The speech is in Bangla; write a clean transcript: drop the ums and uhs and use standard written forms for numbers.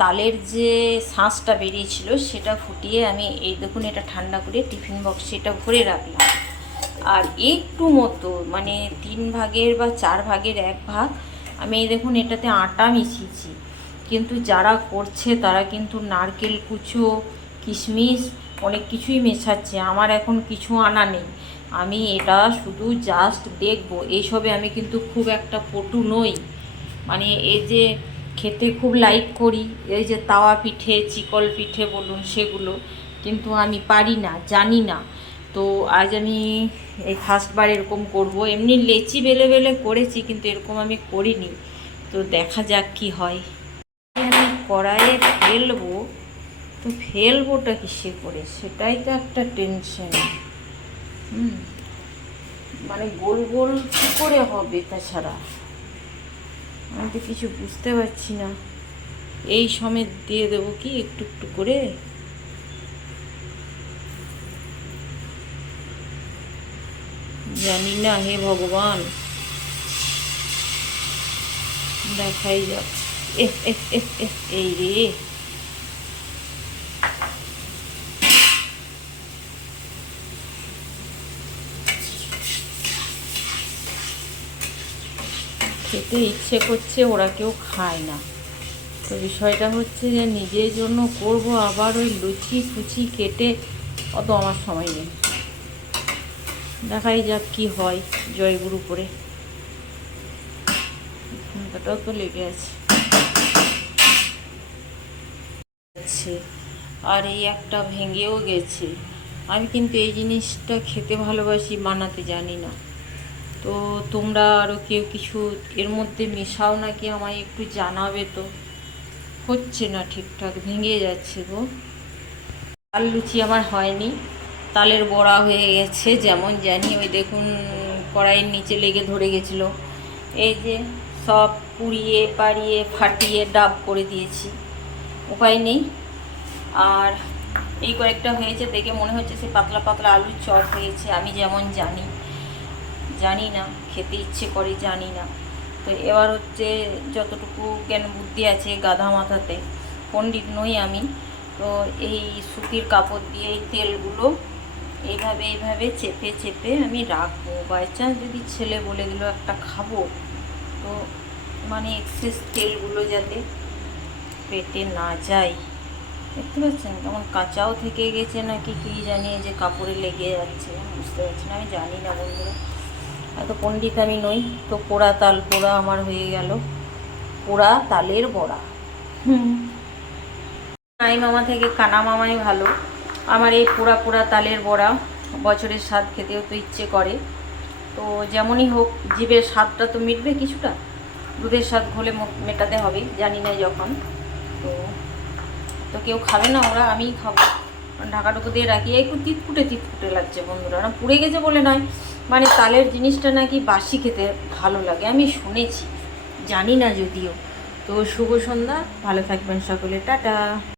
তালের যে শাঁসটা বেরিয়েছিল সেটা ফুটিয়ে আমি এই দেখুন এটা ঠান্ডা করে টিফিন বক্সে এটা ভরে রাখলাম। আর একটু মতো মানে 3 ভাগের বা 4 ভাগের 1 ভাগ আমি এই দেখুন এটাতে আটা মিশিয়েছি। কিন্তু যারা করছে তারা কিন্তু নারকেল কুচো, কিশমিশ অনেক কিছুই মেশাচ্ছে। আমার এখন কিছু আনা নেই, আমি এটা শুধু জাস্ট দেখবো। এইসবে আমি কিন্তু খুব একটা পটু নই, মানে এই যে খেতে খুব লাইক করি এই যে তাওয়া পিঠে, চিকল পিঠে বলুন সেগুলো, কিন্তু আমি পারি না, জানি না। তো আজ আমি এই ফার্স্টবার এরকম করব। এমনি লেচি বেলে বেলে করেছি কিন্তু এরকম আমি করিনি। তো দেখা যাক কি হয়। আমি কড়াইয়ে ফেলবো, তো ফেলবোটা কিসে করে সেটাই তো একটা টেনশন। মানে গোল গোল কী করে হবে তাছাড়া আমি তো কিছু বুঝতে পারছি না। এই সমেত দিয়ে দেবো কি একটু একটু করে? জানি না, হে ভগবান, দেখাই যাক। এহ এহ এহ এহ, এই রে, খেতে ইচ্ছে করছে, ওরা কেউ খায় না। তো বিষয়টা হচ্ছে যে নিজের জন্য করব, আবার ওই লুচি ফুচি কেটে অত আমার সময় নেই। দেখাই যাক কি হয়, জয়গুরু করে। ঘন্টাটাও তো লেগে আছে, আর এই একটা ভেঙেও গেছে। আমি কিন্তু এই জিনিসটা খেতে ভালোবাসি, বানাতে জানি না। তো তোমরা আরও কেউ কিছু এর মধ্যে মেশাও নাকি আমায় একটু জানাবে তো। হচ্ছে না ঠিকঠাক, ভেঙে যাচ্ছে গো। তাল লুচি আমার হয়নি, তালের বড়া হয়ে গেছে। যেমন জানি ওই দেখুন কড়াইয়ের নিচে লেগে ধরে গেছিলো, এই যে সব পুড়িয়ে পাড়িয়ে ফাটিয়ে ডাব করে দিয়েছি, উপায় নেই। আর এই কয়েকটা হয়েছে, দেখে মনে হচ্ছে সে পাতলা পাতলা আলুর চপ হয়েছে। আমি যেমন জানি না, খেতে ইচ্ছে করে জানি না। তো এবার হচ্ছে যতটুকু জ্ঞান বুদ্ধি আছে গাধা মাথাতে, পণ্ডিত নই আমি। তো এই সুতির কাপড় দিয়ে এই তেলগুলো এইভাবে এইভাবে চেপে চেপে আমি রাখবো। বাই চান্স যদি ছেলে বলে দিল একটা খাবো, তো মানে এক্সেস তেলগুলো যাতে পেটে না যায়। দেখতে পাচ্ছেন কেমন কাঁচাও থেকে গেছে নাকি কী জানি, যে কাপড়ে লেগে যাচ্ছে, বুঝতে পারছি না। আমি জানি না বন্ধুরা, এত পণ্ডিত আমি নই। তো পোড়া তাল পোড়া আমার হয়ে গেল, পোড়া তালের বড়া। নাই মামা থেকে কানা মামাই ভালো। আমার এই পোড়া পোড়া তালের বড়া বছরের স্বাদ খেতেও তো ইচ্ছে করে। তো যেমনই হোক জিভের স্বাদটা তো মিটবে কিছুটা, দুধের স্বাদ ঘোলে মেটাতে হবে, জানি না যখন। তো তো কেউ খাবে না, ওরা আমিই খাবো। ঢাকাটুকু দিয়ে রাখি, একটু তিতকুটে লাগছে বন্ধুরা, না পুড়ে গেছে বলে নয়, মানে তালের জিনিসটা নাকি বাসি খেতে ভালো লাগে, আমি শুনেছি, জানি না যদিও। তো শুভ সন্ধ্যা, ভালো থাকবেন সকলে, টাটা।